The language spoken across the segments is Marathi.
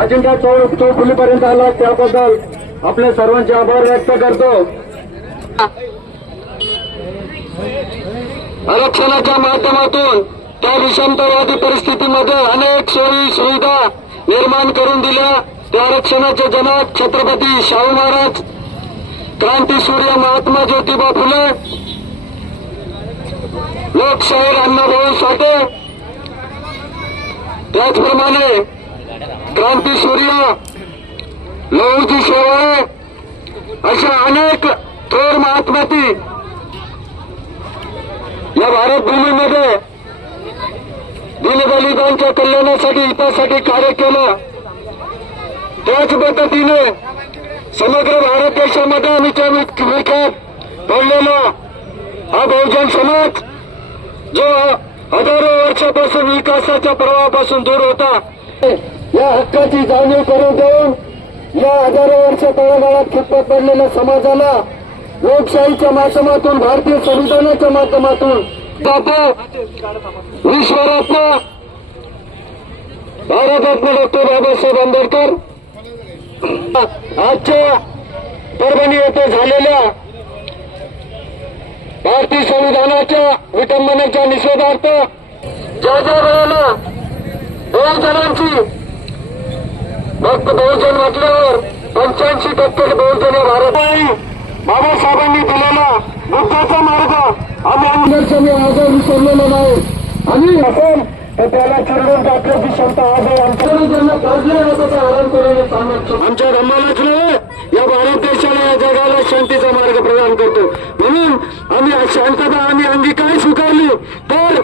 अजिंठा चौक चौफुलीपर्यंत आला त्याबद्दल आपले सर्वांचे आभार व्यक्त करतो. आरक्षणाच्या माध्यमातून त्या विषमतावादी परिस्थितीमध्ये अनेक सोयी सुविधा निर्माण करून दिल्या. त्या आरक्षणाचे जनक छत्रपती शाहू महाराज क्रांतीसूर्य महात्मा ज्योतिबा फुले लोकशाहीर अण्णाभाऊ साठे. त्याचप्रमाणे क्रांतीसूर्य लहुजी शेवाळे अशा अनेक थोर महात्माती या भारत भूमीमध्ये दीनदलितांच्या कल्याणासाठी हितासाठी कार्य केलं. त्याच पद्धतीने समग्र भारत देशामध्ये आम्हीच्या विख्यात पडलेला. हा बहुजन समाज जो हजारो वर्षापासून विकासाच्या प्रवाहापासून दूर होता या हक्काची जाणीव करून देऊन या हजारो वर्ष तळागाळात खिप्पत पडलेल्या समाजाला लोकशाहीच्या माध्यमातून भारतीय संविधानाच्या माध्यमातून बापू विश्वरत्न भारतरत्न डॉक्टर बाबासाहेब आंबेडकर आजच्या परभणी येथे झालेल्या भारतीय संविधानाच्या विटंबनेच्या निषेधार्थ ज्या ज्या वेळेला बहुजनांची भक्त बहुजन म्हटल्यावर पंच्याऐंशी टक्के बहुजन हे भारत. बाबासाहेबांनी दिलेला बुद्धाचा मार्ग आम्ही अंगर्ष मी आजही विसरलेलो नाही. आणि आपण त्याला चिरडून टाकण्याची क्षमता आज आहे. आमच्याकडे ज्यांना काढले त्याचा आराम करून सांगतो आमच्या धर्मालाच या भारत या जगाला शांतीचा मार्ग प्रदान करतो. म्हणून आम्ही शांतता आम्ही अंगी काय स्वीकारली. तर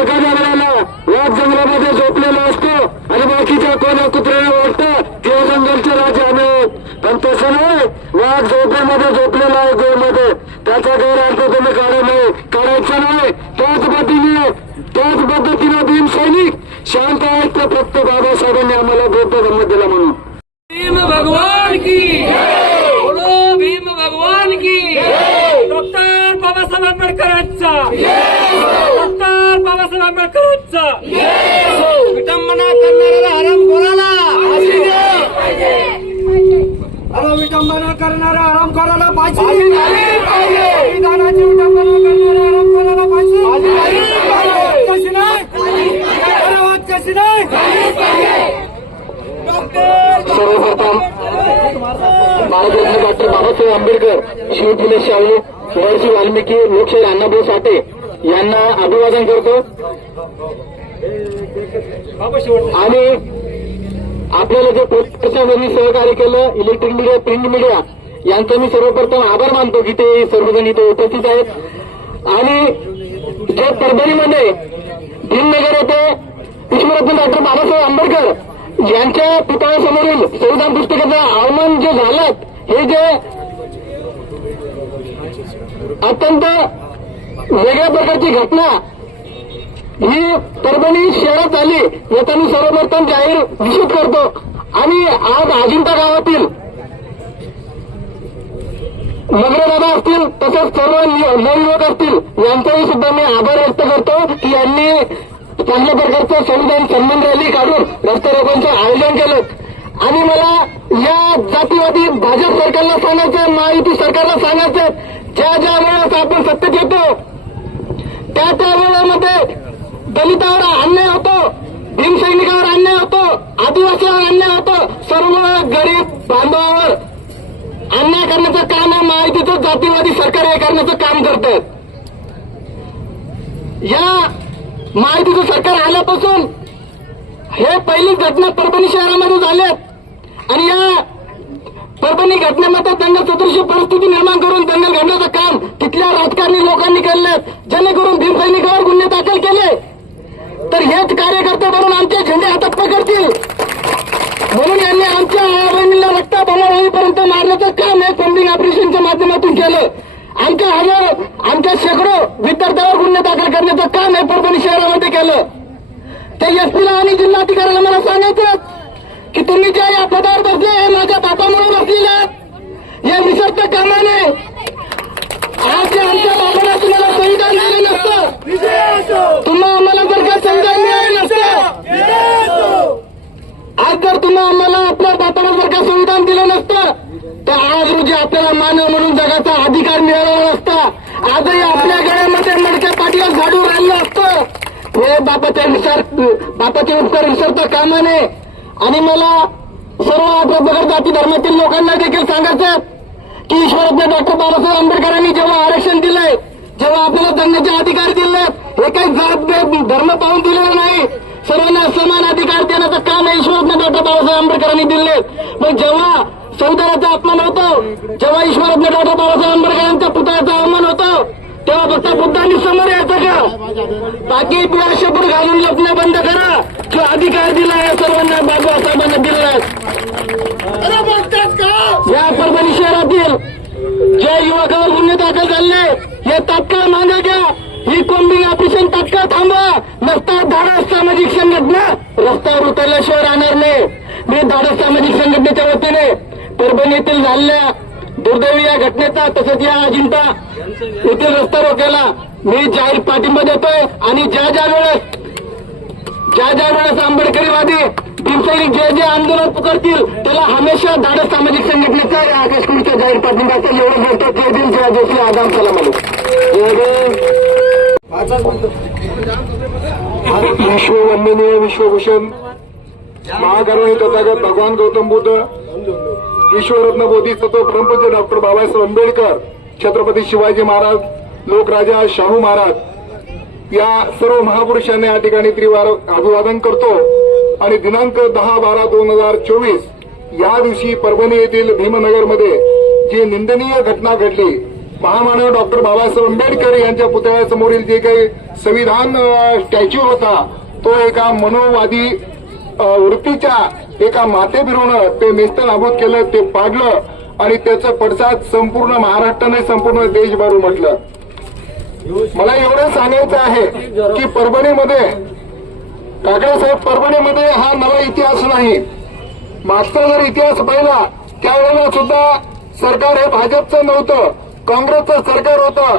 एखाद्या वेळेला वाघ जंगलामध्ये झोपलेला असतो आणि बाकीच्या कोण्या कुत्र्याला वाटतं ते जंगलचे राजे आम्ही आहोत. पण तसं नाही. वाघ झोपेमध्ये झोपलेला आहे गोळमध्ये. त्याचा गैरअर्थ तुम्ही काढू नये काढायचा नाही. त्याच पद्धतीने त्याच पद्धतीने भीम सैनिक शांत आहेत ते फक्त बाबासाहेबांनी आम्हाला बौद्ध धर्म दिला म्हणून भीम भगवान की बोलो भीम भगवान की डॉक्टर बाबासाहेब आंबेडकरांचा डॉक्टर बाबासाहेब आंबेडकरांचा विटंबना करणाऱ्याला आराम कोणाला विटंबना करणारा आराम करायला पाहिजे. संविधानाची विटंबना करणारा आराम करायला पाहिजे. कशी नाही? कशी सर्वप्रथम भारतरत्न डॉक्टर बाबासाहेब आंबेडकर शिवफुले शाहू महर्षी वाल्मिकी लोकशाही अण्णाभाऊ साठे यांना अभिवादन करतो. आणि आपल्याला जे प्रशासनाने सहकार्य केलं इलेक्ट्रिक मीडिया प्रिंट मीडिया यांचं मी सर्वप्रथम आभार मानतो की ते सर्वजण इथे उपस्थित आहेत. आणि जे परभणीमध्ये भीमनगर येथे विश्वरत्न डॉक्टर बाबासाहेब आंबेडकर यांच्या पुतळ्यासमोरील संविधान पुस्तकाचं आव्हान जे झालं हे जे अत्यंत वेगळ्या प्रकारची घटना ही परभणी शहरात आली याचा मी सर्वप्रथम जाहीर निषेध करतो. आणि आज अजिंठा गावातील बाबा असतील तसंच सर्व नवयुवक असतील यांचाही सुद्धा मी आभार व्यक्त करतो की यांनी चांगल्या प्रकारचं संविधान सन्मान रॅली काढून रस्ते आयोजन केलं. आणि मला या जातीवादी भाजप सरकारला सांगायचं महायुती सरकारला सांगायचं ज्या ज्या वेळेस आपण सत्तेत येतो त्या त्या वेळेमध्ये दलितावर अन्याय होतो भीमसैनिकावर अन्याय होतो आदिवासीवर अन्याय होतो सर्व गरीब बांधवावर अन्याय करण्याचं काम आहे महायुतीचं जातीवादी सरकार हे करण्याचं काम करत या महायुतीचं सरकार आल्यापासून हे पहिलीच घटना परभणी शहरामध्ये झाल्यात. आणि या परभणी घटनेमध्ये दंगल चतुर्शी परिस्थिती निर्माण करून दंगल घडण्याचं काम तिथल्या राजकारणी लोकांनी केलं जेणेकरून भीमसैनिकावर गुन्हे दाखल केले तर कार्यकर्ते म्हणून आमचे झेंडे हातात पकडतील. म्हणून यांनी आमच्या आई बहिणीला रक्ता बलार होईपर्यंत मारण्याचं काम हे फंडिंग ऑपरेशनच्या माध्यमातून केलं. आमच्या हजार आमच्या शेकडो विद्यार्थ्यावर गुन्हे दाखल करण्याचं काम हे परभणी शहरामध्ये केलं. त्या एसपीला आणि जिल्हाधिकाऱ्याला मला सांगायचं की तुम्ही ज्या या पदावर बसले हे माझ्या बापामुळे बसलेले या निसर्ग कामाने. आज आमच्या बाबाला तुम्हाला संविधान दिलं नसतं आपल्याला मानव म्हणून जगाचा अधिकार मिळालेला नसता आजही आपल्या गळ्यामध्ये मडक्या पाठीवर झाडू राहिलं असतं हे बापाच्या विचार बापाचे उत्तर विसरता कामा नये. आणि मला सर्व आपल्या बगर जाती धर्मातील लोकांना देखील सांगायचं की ईश्वरज्ञ डॉक्टर बाबासाहेब आंबेडकरांनी जेव्हा आरक्षण दिलंय जेव्हा आपल्याला जगण्याचे अधिकार दिले हे काही जात धर्म पाहून दिलेलं नाही. सर्वांना समान अधिकार देण्याचं काम ईश्वरज्ञ डॉक्टर बाबासाहेब आंबेडकरांनी दिले पण जेव्हा संविधानाचा अपमान होतो जेव्हा ईश्वरज्ञ डॉक्टर बाबासाहेब आंबेडकरांच्या पुतळ्याचा अवमान होतो तेव्हा फक्त बुद्धांनी समोर यायचं का? बाकी शब्द घालून लपणे बंद करा. जो अधिकार दिला या सर्वांना बाबासाहेबांना दिला या परभणी शहरातील ज्या युवकावर गुन्हे दाखल झाले हे तात्काळ मागे घ्या. ही कोंबिंग ऑपरेशन तात्काळ थांबवा. नसता धाडस सामाजिक संघटना. रस्त्यावर उतरल्याशिवाय राहणार नाही. मी धाडस सामाजिक संघटनेच्या वतीने परभणी येथील झालेल्या दुर्दैवी या घटनेचा तसंच या अजिंठा येथील रस्ता रोकेला मी जाहीर पाठिंबा देतोय. आणि ज्या ज्या वेळेस ज्या ज्या वेळेस आंबेडकरीवादी भीमसैनिक जे जे आंदोलन पुकारतील त्याला हमेशा धाडस सामाजिक संघटनेचा या आकाशकुडीच्या जाहीर पाठिंबा असेल एवढं बोलतो जय दिन जय जोशी आगाम चला म्हणू विश्ववंदनीय विश्वभूषण. महाकरुणी तथागत भगवान गौतम बुद्ध. विश्वरत्न बोधिसत्व परमपूज्य डॉक्टर बाबासाहेब आंबेडकर छत्रपती शिवाजी महाराज लोकराजा शाहू महाराज या सर्व महापुरुषांना या ठिकाणी त्रिवार अभिवादन करतो. आणि दिनांक दहा बारा दोन हजार चोवीस या दिवशी परभणी येथील भीमनगरमध्ये जी निंदनीय घटना घडली महामानव डॉक्टर बाबासाहेब आंबेडकर यांच्या पुतळ्यासमोरील जे काही संविधान स्टॅच्यू होता तो एका मनोवादी वृत्तीच्या एका माते फिरवणं ते नेस्तनाभूत केलं ते पाडलं आणि त्याचं पडसाद संपूर्ण महाराष्ट्राने संपूर्ण देशभर उमटलं मला एवढं सांगायचं आहे की परभणीमध्ये काकडेसाहेब परभणीमध्ये हा नवा इतिहास नाही. मागचा जर इतिहास पाहिला त्यावेळेला सुद्धा सरकार हे भाजपचं नव्हतं काँग्रेसचं सरकार होतं.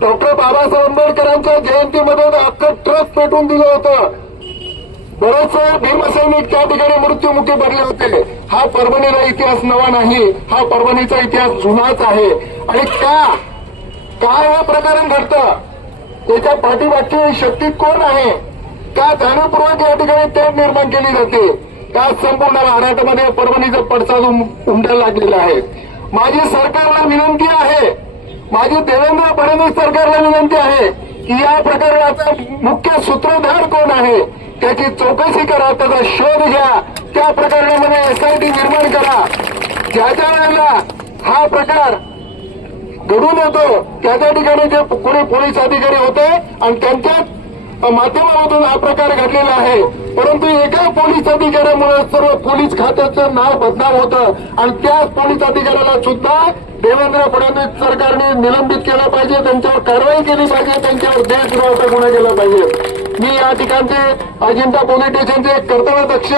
डॉक्टर बाबासाहेब आंबेडकरांच्या जयंतीमध्ये अख्खं ट्रस्ट पेटून दिलं होतं. बरेच भीमसैनिक त्या ठिकाणी मृत्यूमुखी भरले होते. हा परभणीला इतिहास नवा नाही हा परभणीचा इतिहास जुनाच आहे. आणि का काय हे प्रकरण घडतं? त्याच्या पाठीमागची शक्ती कोण आहे? का जाणीवपूर्वक या ठिकाणी तेढ निर्माण केली जाते. का संपूर्ण महाराष्ट्रामध्ये परभणीचा पडसाद उमटायला लागलेला आहे. माझी सरकारला विनंती आहे माझी देवेंद्र फडणवीस सरकारला विनंती आहे की या प्रकरणाचा मुख्य सूत्रधार कोण आहे? त्याची चौकशी करा त्याचा शोध घ्या. त्या प्रकरणामध्ये एसआयटी निर्माण करा. ज्या ज्या वेळेला हा प्रकार घडून येतो त्या त्या ठिकाणी जे पुणे पोलीस अधिकारी होते आणि त्यांच्या माध्यमामधून हा प्रकार घडलेला आहे. परंतु एका पोलीस अधिकाऱ्यामुळे सर्व पोलीस खात्याचं नाव बदनाम होतं आणि त्याच पोलीस अधिकाऱ्याला सुद्धा देवेंद्र फडणवीस सरकारने निलंबित केलं पाहिजे त्यांच्यावर कारवाई केली पाहिजे त्यांच्यावर देशद्रोहाचा गुन्हा केला पाहिजे. मी या ठिकाणचे अजिंठा पोलीस स्टेशनचे एक कर्तव्यदक्ष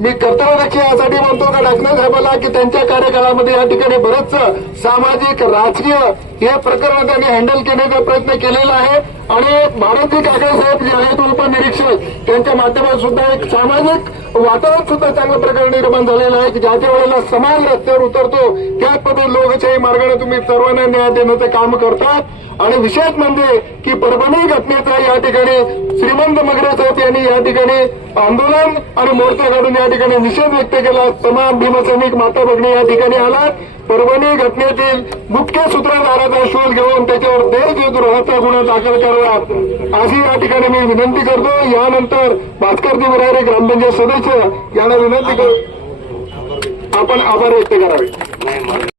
मी कर्तव्यदक्ष यासाठी म्हणतो का? डाकणे साहेबाला की त्यांच्या कार्यकाळामध्ये या ठिकाणी बरंच सामाजिक राजकीय हे प्रकरण त्यांनी हँडल करण्याचा प्रयत्न केलेला आहे. आणि भारती काकडे साहेब जे आहेत उपनिरीक्षक त्यांच्या माध्यमात सुद्धा एक सामाजिक वातावरण सुद्धा चांगल्या प्रकारे निर्माण झालेलं आहे की ज्या ज्या वेळेला समाज रस्त्यावर उतरतो त्याच पद्धती लोकशाही मार्गाने तुम्ही सर्वांना न्याय देण्याचं काम करतात. आणि विशेष म्हणजे की परभणी घटनेचा या ठिकाणी श्रीमंत मगरे साहेब यांनी या ठिकाणी आंदोलन आणि मोर्चा काढून या ठिकाणी निषेध व्यक्त केला. तमाम भीमसैनिक माता भगिनी या ठिकाणी आला परभणी घटनेतील मुख्य सूत्रधाराचा शोध घेऊन त्याच्यावर देशद्रोहाचा गुन्हा दाखल करावा अशी या ठिकाणी मी विनंती करतो. यानंतर भास्कर देवरारे ग्रामपंचायत सदस्य यांना विनंती करू आपण आभार व्यक्त करावे.